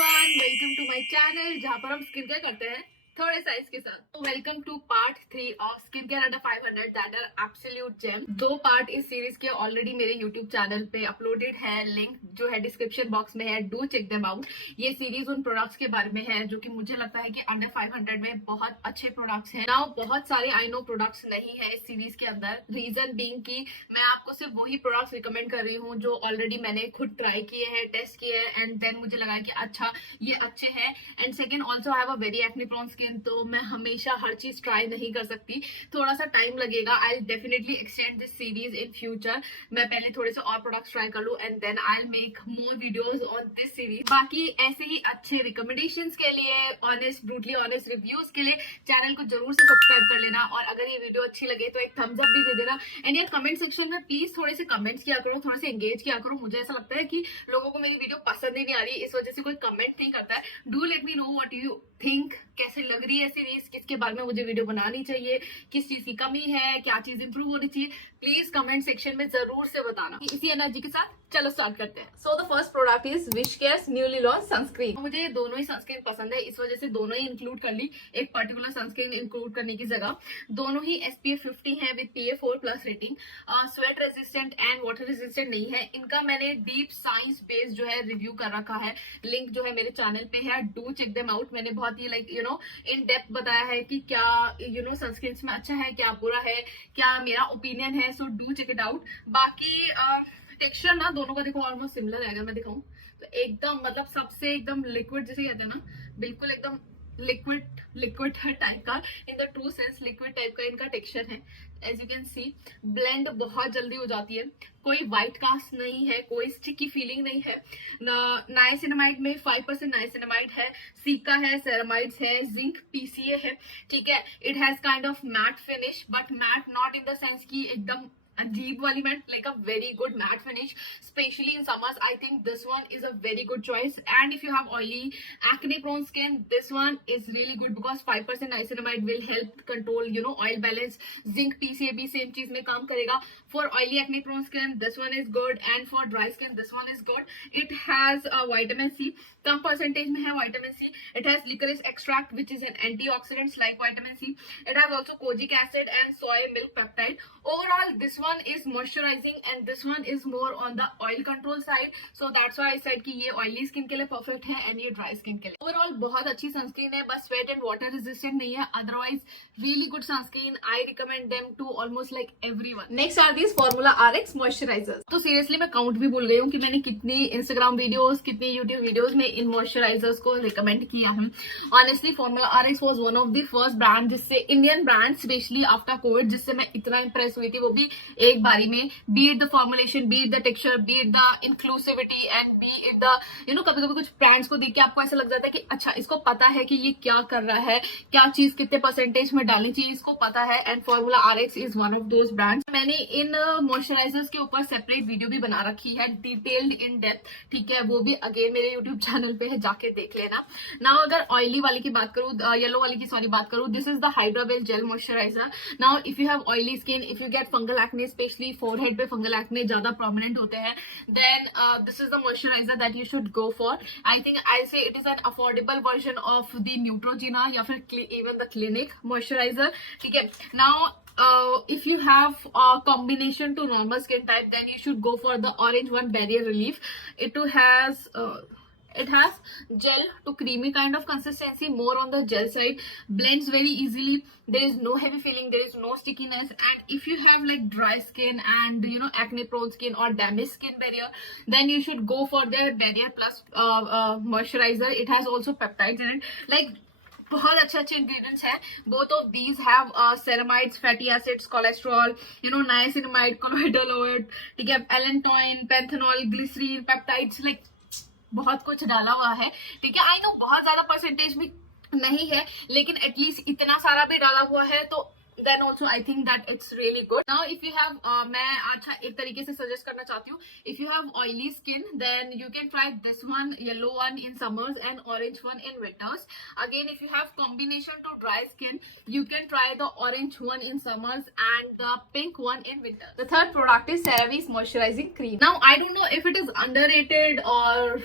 Everyone, welcome to my channel जहां पर हम स्किन केयर करते हैं थोड़े साइज के साथ। तो welcome to part 3 of skin care under 500 that are absolute gem. 2 part इस सीरीज के ऑलरेडी मेरे यूट्यूब चैनल पे अपलोडेड है, लिंक जो है डिस्क्रिप्शन बॉक्स में है, डू चेक देम आउट। ये सीरीज उन प्रोडक्ट्स के बारे में है जो कि मुझे लगता है कि अंडर 500 में बहुत अच्छे प्रोडक्ट्स हैं। नाउ बहुत सारे आई नो प्रोडक्ट्स नहीं है इस सीरीज के अंदर, रीजन बीइंग कि मैं आपको सिर्फ वही प्रोडक्ट्स रिकमेंड कर रही हूँ जो ऑलरेडी मैंने खुद ट्राई किए हैं, टेस्ट किए हैं एंड देन मुझे लगा कि अच्छा ये अच्छे हैं। And second also I have a very acne prone skin, तो मैं हमेशा हर चीज ट्राई नहीं कर सकती, थोड़ा सा टाइम लगेगा। I will definitely extend this series in future. मैं पहले थोड़े से और प्रोडक्ट्स ट्राई कर लूं and then I will make more videos on this series. बाकी ऐसे ही अच्छे रिकमेंडेशंस के लिए, ऑनेस्ट ब्रूटली ऑनेस्ट रिव्यूज के लिए चैनल को जरूर से सब्सक्राइब कर लेना। और अगर ये वीडियो अच्छी लगे तो एक थम्स अप भी दे देना। एंड ये कमेंट सेक्शन में प्लीज थोड़े से कमेंट्स किया करो, थोड़ा से एंगेज किया करो। मुझे ऐसा लगता है कि लोगों को मेरी वीडियो पसंद ही नहीं आ रही, इस वजह से कोई कमेंट नहीं करता है। Do let me know what you think, कैसे लग रही है सीरीज, किसके बारे में मुझे वीडियो बनानी चाहिए, किस चीज की कमी है, क्या चीज इंप्रूव होनी चाहिए, प्लीज कमेंट सेक्शन में जरूर से बताना। इसी एनर्जी के साथ चलो स्टार्ट करते हैं। So the first product is wish cares newly launch sunscreen. मुझे दोनों ही सनस्क्रीन पसंद है, इस वजह से दोनों ही इंक्लूड कर ली, एक पर्टिकुलर सनस्क्रीन इंक्लूड करने की जगह। दोनों ही SPF 50 है with PA4+ rating, sweat resistant and water resistant नहीं है। इनका मैंने डीप साइंस बेस्ड जो है रिव्यू कर रखा है, लिंक जो है मेरे चैनल पे है, डू चेक देम आउट। मैंने बहुत ही लाइक इन डेप्थ बताया है कि क्या सनस्क्रीन में अच्छा है, क्या बुरा है, क्या मेरा ओपिनियन है, so do check it out. बाकी टेक्सचर ना दोनों का देखो ऑलमोस्ट सिमिलर है। अगर मैं दिखाऊं तो एकदम मतलब सबसे एकदम लिक्विड जैसे कहते हैं ना, बिल्कुल एकदम लिक्विड टाइप का, in the true sense liquid type का इनका टेक्सचर है। As you can see blend बहुत जल्दी हो जाती है, कोई व्हाइट कास्ट नहीं है, कोई स्टिकी फीलिंग नहीं है। नाइसिनामाइड में 5% नाइसिनामाइड है, सीका है, सेरामाइड्स है, जिंक PCA है। ठीक है, it has kind of matte finish, but matte not in the sense की एकदम अजीब वाली matte, like a very good matte finish, specially in summers. I think this one is a very good choice. And if you have oily acne prone skin, this one is really good because 5% niacinamide will help control oil balance. Zinc PCA भी same चीज में काम करेगा। For oily acne prone skin this one is good and for dry skin this one is good. It has vitamin C, कम percentage में है vitamin C। It has liquorice extract which is an antioxidant like vitamin C. It has also kojic acid and soy milk peptide. Overall, this one is moisturizing and this one is more on the oil control side. So that's why I said कि ये oily skin के लिए perfect है and ये dry skin के लिए. Overall बहुत अच्छी sunscreen है, बस sweat and water resistant नहीं है. Otherwise, really good sunscreen. I recommend them to almost like everyone. Next are these Formula RX moisturizers. तो seriously मैं count भी भूल गई हूँ कि मैंने कितनी Instagram videos, कितनी YouTube videos में इन moisturizers को recommend किया है. Honestly, Formula RX was one of the first brand जिससे Indian brand, especially after COVID, जिससे मैं इतना impressed हुई थी, वो भी एक बारी में। B it the formulation, B it the texture, B it the inclusivity and B it the कभी कभी कुछ ब्रांड्स को देख के आपको ऐसा लग जाता है कि अच्छा इसको पता है कि ये क्या कर रहा है, क्या चीज कितने परसेंटेज में डालनी चाहिए, इसको पता है। And formula RX is one of those brands. मैंने इन मॉइस्चराइजर्स के ऊपर सेपरेट वीडियो भी बना रखी है, डिटेल्ड इन डेप्थ। ठीक है, वो भी अगेन मेरे यूट्यूब चैनल पे है, जाके देख लेना। नाउ अगर ऑयली वाली की बात करूँ, येलो वाली की बात करूँ, this is the Hydrabio gel moisturiser. Now if you have oily skin, if you get fungal acne, specially forehead पे फंगल एक्ने ज्यादा प्रोमिनेंट होते हैं, then this is the moisturiser that you should go for. I think I say it is an affordable version of the Neutrogena या फिर even the Clinique moisturiser. ठीक है, now if you have a combination to normal skin type, then you should go for the orange one, barrier relief. It has gel to creamy kind of consistency, more on the gel side, blends very easily, there is no heavy feeling, there is no stickiness. And if you have like dry skin and acne prone skin or damaged skin barrier, then you should go for the barrier plus moisturizer. It has also peptides in it, like बहुत अच्छे ingredients हैं. Both of these have ceramides, fatty acids, cholesterol, niacinamide, colloidal oat, ठीक है, allantoin, panthenol, glycerine, peptides, like बहुत कुछ डाला हुआ है. ठीक है, आई नो बहुत ज्यादा परसेंटेज भी नहीं है, लेकिन एटलीस्ट इतना सारा भी डाला हुआ है, तो then also I think that it's really good. Now if you have मैं अच्छा एक तरीके से सजेस्ट करना चाहती हूँ, if you have oily skin then you can try this one, yellow one in summers and orange one in winters. Again, if you have combination to dry skin, you can try the orange one in summers and the pink one in winter. The third product is CeraVe's moisturizing cream. Now I don't know if it is underrated or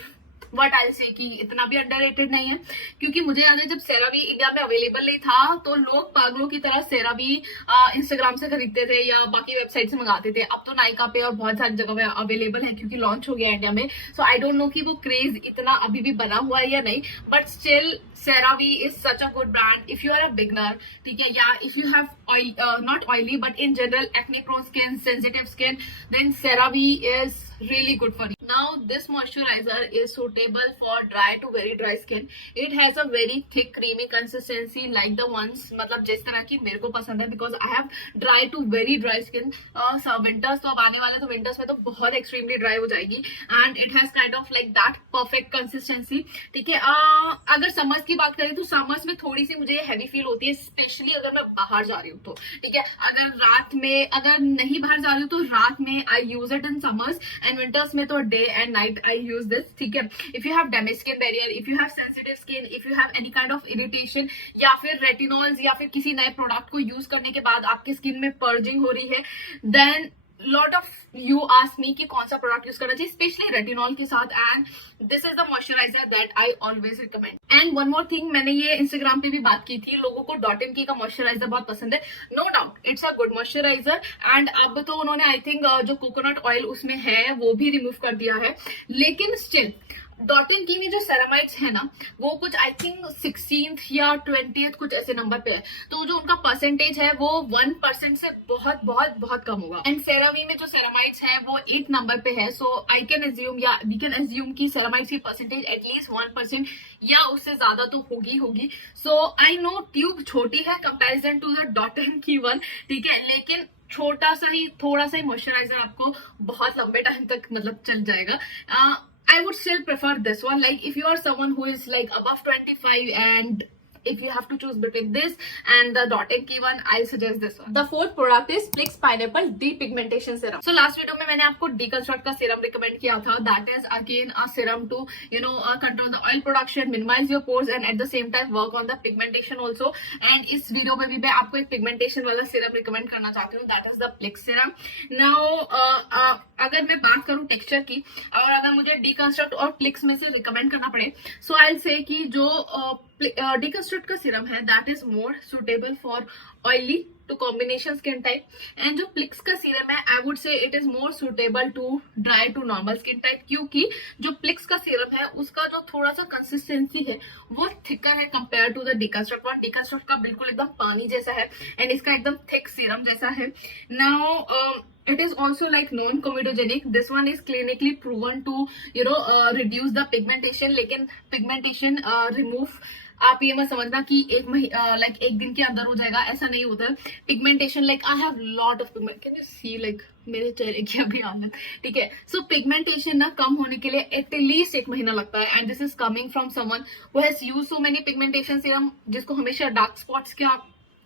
what I से कि इतना भी underrated नहीं है, क्योंकि मुझे याद है जब सेरावी इंडिया में अवेलेबल नहीं था तो लोग पागलों की तरह सेरावी इंस्टाग्राम से खरीदते थे या बाकी वेबसाइट से मंगाते थे। अब तो नायका पे और बहुत सारी जगह पे अवेलेबल है क्योंकि लॉन्च हो गया इंडिया में। सो आई डोंट नो कि वो क्रेज इतना अभी भी बना हुआ है या नहीं, but still CeraVe is such a good brand if you are a beginner, ठीक है, या if you have oil, not oily but in general acne prone skin, sensitive skin, then CeraVe is really good for you. Now this moisturizer is suitable for dry to very dry skin. It has a very thick creamy consistency like the ones मतलब जिस तरह की मेरे को पसंद है, because I have dry to very dry skin. Winters तो अब आने वाले, तो winters में तो बहुत extremely dry हो जाएगी, and it has kind of like that perfect consistency, ठीक है। अगर summers की बात करें तो summers में थोड़ी सी मुझे हैवी फील होती है, स्पेशली अगर मैं बाहर जा रही हूँ तो, ठीक है। अगर रात में, अगर नहीं बाहर जा रही हूँ तो रात में I use it in summers, and winters में तो day and night I use this, ठीक है। If you have damage skin barrier, if you have sensitive skin, if you have any kind of irritation, या फिर retinols या फिर किसी नए प्रोडक्ट को यूज करने के बाद आपकी स्किन में पर्जिंग हो रही है, then lot of you ask me कि कौन सा प्रोडक्ट यूज करना चाहिए, स्पेशली रेटिनॉल के साथ, and this is the moisturiser that I always recommend. And one more thing, मैंने ये इंस्टाग्राम पे भी बात की थी, लोगों को डॉट.एन.की का मॉइस्चराइजर बहुत पसंद है, no doubt it's a good moisturiser, and अब तो उन्होंने आई थिंक जो कोकोनट ऑयल उसमें है वो भी रिमूव कर दिया है, लेकिन स्टिल डॉट.एन.की में जो सेरामाइड्स है ना, वो कुछ आई थिंक 16th या 20th कुछ ऐसे नंबर पे है, तो जो उनका परसेंटेज है वो 1% से बहुत बहुत बहुत कम होगा, एंड सेरावी में जो सेरामाइड्स है वो 8 नंबर पे है। सो आई कैन एज्यूम, या वी कैन एज्यूम की सेरामाइड्स की परसेंटेज एटलीस्ट 1% या उससे ज्यादा तो होगी। सो आई नो ट्यूब छोटी है कंपेरिजन टू द डॉट.एन.की वन, ठीक है, लेकिन छोटा सा ही, थोड़ा सा ही मॉइस्चराइजर आपको बहुत लंबे टाइम तक मतलब चल जाएगा। I would still prefer this one. Like if you are someone who is like above 25 and if you have to choose between this and the डॉट.एन.की one, I'll suggest this one. The fourth product is Plix Pineapple Depigmentation Serum. So last video में मैंने आपको Deconstruct का serum recommend किया था. That is again a serum to control the oil production, minimize your pores and at the same time work on the pigmentation also. And इस video में भी मैं आपको एक pigmentation वाला serum recommend करना चाहती हूँ. That is the Plix serum. Now अगर मैं बात करूँ टेक्सचर की, और अगर मुझे Deconstruct और Plix में से रिकमेंड करना पड़े, so I'll say कि जो Deconstruct का सीरम है that is more suitable for oily to combination skin type, and जो प्लिक्स का सीरम है I would say it is more suitable to dry to normal skin type, क्योंकि जो Plix का सीरम है उसका जो थोड़ा सा कंसिस्टेंसी है वो थिकर है compare to the Deconstruct one. Deconstruct का बिल्कुल एकदम पानी जैसा है एंड इसका एकदम थिक सीरम जैसा है। Now it is also like non-comedogenic. This one is clinically proven to reduce the pigmentation, लेकिन pigmentation remove आप ये मत समझना कि एक दिन के अंदर हो जाएगा, ऐसा नहीं होता। Pigmentation like I have lot of pigment, can you see like मेरे चेहरे की अभी हालत, ठीक है। सो पिगमेंटेशन ना कम होने के लिए एटलीस्ट 1 महीना लगता है, and this is coming from someone who has used so many pigmentation serum, जिसको हमेशा डार्क स्पॉट्स का,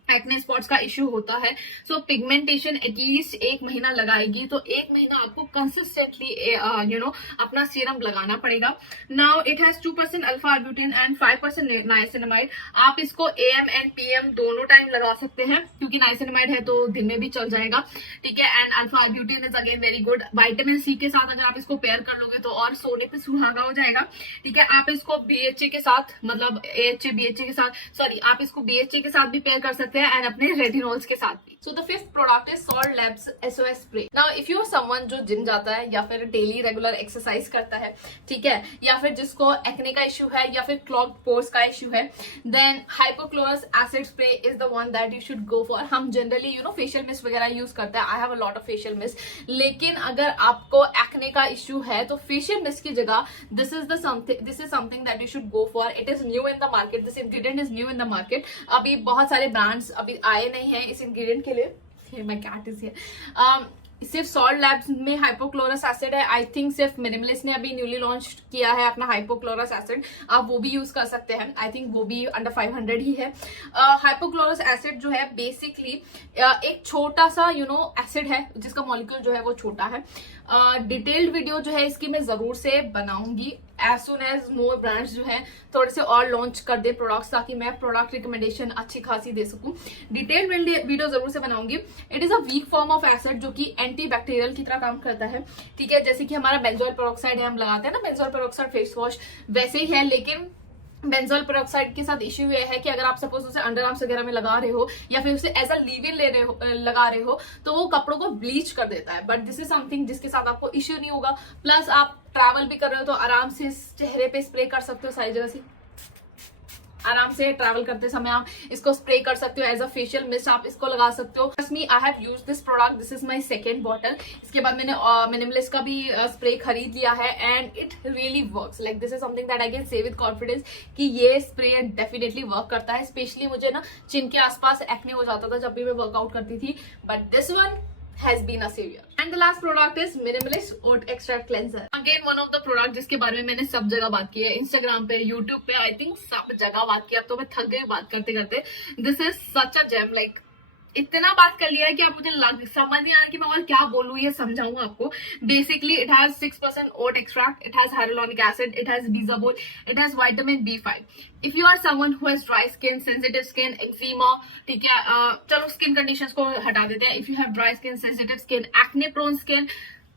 एक्ने स्पॉट्स का इश्यू होता है। सो पिगमेंटेशन एटलीस्ट 1 महीना लगाएगी, तो 1 महीना आपको कंसिस्टेंटली अपना सीरम लगाना पड़ेगा। Now it has 2% alpha arbutin and 5% niacinamide. आप इसको AM एंड PM दोनों टाइम लगा सकते हैं, क्योंकि नाइसिनामाइड है तो दिन में भी चल जाएगा, ठीक है। And alpha arbutin is again very good. Vitamin C के साथ अगर आप इसको पेयर कर लोगे तो और सोने पे सुहागा हो जाएगा, ठीक है। आप इसको BHA के साथ, मतलब AHA BHA के साथ, सॉरी आप इसको BHA के साथ भी पेयर कर सकते हैं एंड अपने रेटिनॉल्स के साथ भी। So the fifth product is Salt Labs SOS spray. Now if you are someone जो जिम जाता है या फिर डेली रेगुलर एक्सरसाइज करता है, ठीक है, या फिर जिसको एक्ने का इश्यू है या फिर क्लॉग्ड पोर्स का इश्यू है, then hypochlorous acid spray is the one that you should go for. हम जनरली फेशियल मिस्ट वगैरह यूज करते हैं, I have a lot of facial mist, लेकिन अगर आपको एक्ने का इश्यू है तो फेशियल मिस्ट की जगह this is something that you should go for. It is new in the market, this ingredient is new in the market. अभी बहुत सारे ब्रांड्स अभी आए नहीं है इस इंग्रेडिएंट के लिए। My cat is here. सिर्फ सॉल्ट लैब्स में हाइपोक्लोरस एसिड है, आई थिंक सिर्फ मिनिमलिस्ट ने अभी न्यूली लॉन्च किया है अपना हाइपोक्लोरस एसिड, आप वो भी यूज कर सकते हैं। आई थिंक वो भी अंडर 500 ही है। हाइपोक्लोरस एसिड जो है बेसिकली एक छोटा सा एसिड है जिसका मॉलिक्यूल जो है वो छोटा है। डिटेल्ड वीडियो जो है इसकी मैं जरूर से बनाऊंगी, एज सुन एज मोर ब्रांड्स जो है थोड़े से और लॉन्च कर दे प्रोडक्ट्स, ताकि मैं प्रोडक्ट रिकमेंडेशन अच्छी खासी दे सकूं। डिटेल वीडियो जरूर से बनाऊंगी। It is a weak form of acid जो कि एंटी बैक्टीरियल की तरह काम करता है, ठीक है। जैसे कि हमारा बेंजोल पेरोक्साइड है, हम लगाते हैं ना बेंजोल पेरोक्साइड फेस वॉश, वैसे ही है। लेकिन बेंजोल पेरोक्साइड के साथ इश्यू ये है कि अगर आप सपोज उसे अंडर आर्म्स वगैरह में लगा रहे हो या फिर उसे एज अ लीव इन ले रहे हो, लगा रहे हो, तो वो कपड़ों को ब्लीच कर देता है। बट दिस इज समथिंग जिसके साथ आपको इश्यू नहीं होगा। प्लस आप ट्रैवल भी कर रहे हो तो आराम से चेहरे पे स्प्रे कर सकते हो, सारी जगह से आराम से ट्रैवल करते समय आप इसको स्प्रे कर सकते हो। एज अ फेशियल मिस्ट आप इसको लगा सकते हो। Trust me, I have used this product, this is my second bottle. इसके बाद मैंने मिनिमलिस्ट का भी स्प्रे खरीद लिया है and it really works. Like this is something that I can say with confidence कि ये स्प्रे डेफिनेटली वर्क करता है। स्पेशली मुझे ना चिन के आसपास एक्ने हो जाता था जब भी मैं वर्कआउट करती थी, but this one has been a savior. And the last product is Minimalist Oat Extract Cleanser. Again one of the product जिसके बारे में मैंने सब जगह बात की है, Instagram पे, YouTube पे, I think सब जगह बात की। अब तो मैं थक गई बात करते करते। This is such a gem, like इतना बात कर लिया है कि अब मुझे समझ नहीं आ रहा कि मैं और क्या बोलूं, ये समझाऊंगा आपको। Basically it has 6% oat extract, it has hyaluronic acid, it has bisabolol, it has vitamin B5। If you are someone who has dry skin, sensitive skin, eczema, ठीक है, चलो स्किन कंडीशंस को हटा देते हैं। If you have dry skin, sensitive skin, acne prone skin,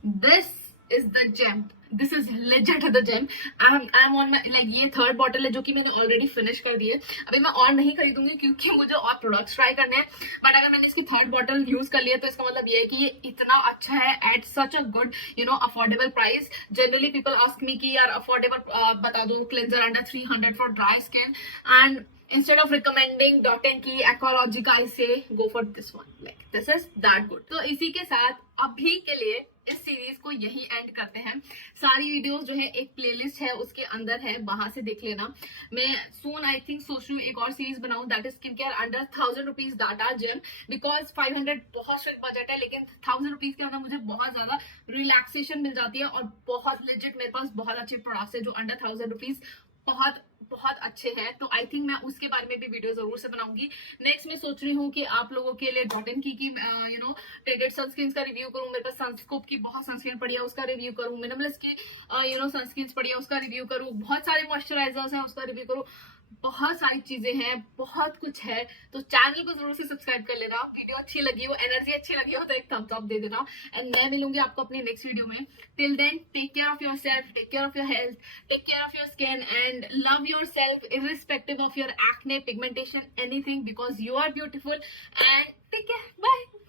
this is the gem, this is legend the gem. I am on my, like ये third bottle है जो कि मैंने ऑलरेडी फिनिश कर दी है। अभी मैं और नहीं खरीदूंगी क्योंकि मुझे और प्रोडक्ट्स ट्राई करने हैं। बट अगर मैंने इसकी थर्ड बॉटल यूज कर लिया तो इसका मतलब ये है कि ये इतना अच्छा है at such a good affordable price. Generally people ask me कि यार अफोर्डेबल बता दो cleanser under 300 for dry skin, and instead of recommending Dot & Key, Ecologica, I say go for this one. Like this is that good. तो इसी के साथ अभी के लिए इस सीरीज को यही एंड करते हैं। सारी वीडियोस जो है एक प्लेलिस्ट है उसके अंदर है, वहां से देख लेना। मैं सून आई थिंक सोच रही हूँ एक और सीरीज बनाऊं, that is skin care under 1000 rupees that are gem, because 500 बहुत स्ट्रिक्ट बजट है, लेकिन 1000 रुपीज के अंदर मुझे बहुत ज्यादा रिलैक्सेशन मिल जाती है और बहुत लेजिट मेरे पास बहुत अच्छे प्रोडक्ट्स है जो अंडर 1000 रुपीज बहुत बहुत अच्छे हैं। तो आई थिंक मैं उसके बारे में भी वीडियो जरूर से बनाऊंगी। नेक्स्ट मैं सोच रही हूँ कि आप लोगों के लिए डॉट एंड की ट्रेडेड सनस्क्रीन का रिव्यू करूँ। मेरे पास सनस्कोप की बहुत सनस्क्रीन पड़ी है, उसका रिव्यू करूँ। मिनिमलिस्ट की सनस्क्रीन पड़ी है, उसका रिव्यू करूँ। बहुत सारे मॉइस्चराइजर्स हैं, उसका रिव्यू करूँ। बहुत सारी चीजें हैं, बहुत कुछ है। तो चैनल को जरूर से सब्सक्राइब कर लेना। वीडियो अच्छी लगी हो, एनर्जी अच्छी लगी हो तो एक थम्स अप दे देना। एंड मैं मिलूंगी आपको अपनी नेक्स्ट वीडियो में। Till then take care of yourself, take care of your health, take care of your skin and love yourself irrespective of your acne, pigmentation, anything, because you are beautiful, and take care. Bye.